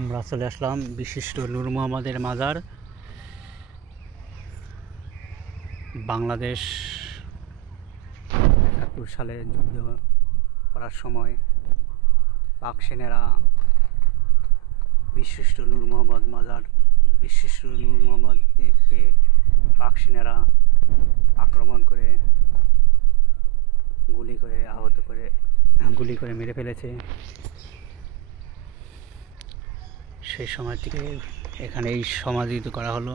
আমরা চলে আসলাম বিশিষ্ট নূর মোহাম্মদের মাজার। বাংলাদেশ ৭১ সালে যুদ্ধ করার সময় পাক সেনারা বিশিষ্ট নূর মোহাম্মদ মাজার বিশিষ্ট নূর মোহাম্মদকে পাক সেনারা আক্রমণ করে গুলি করে মেরে ফেলেছে। সেই সময় থেকে এখানেই সমাধিত করা হলো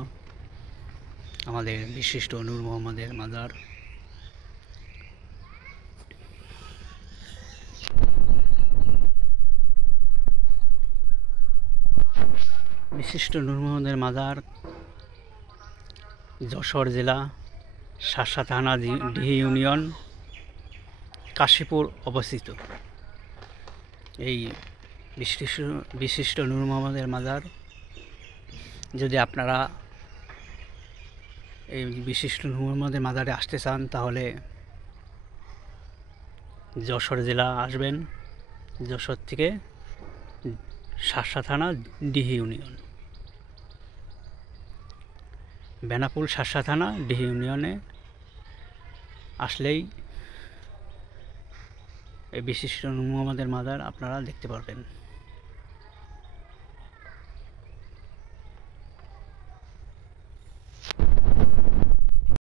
আমাদের বিশিষ্ট নূর মোহাম্মদের মাজার। বিশিষ্ট নূর মোহাম্মদের মাজার যশোর জেলা শার্শা থানা ডিহি ইউনিয়ন কাশীপুর অবস্থিত। এই বিশিষ্ট নূর মোহাম্মদের মাজার যদি আপনারা এই বিশিষ্ট নূর মোহাম্মদের মাজারে আসতে চান তাহলে যশোর জেলা আসবেন, যশোর থেকে শার্শা থানা ডিহি ইউনিয়ন, বেনাপুল শার্শা থানা ডিহি ইউনিয়নে আসলেই এই বিশিষ্ট নূর মোহাম্মদের মাজার আপনারা দেখতে পারবেন।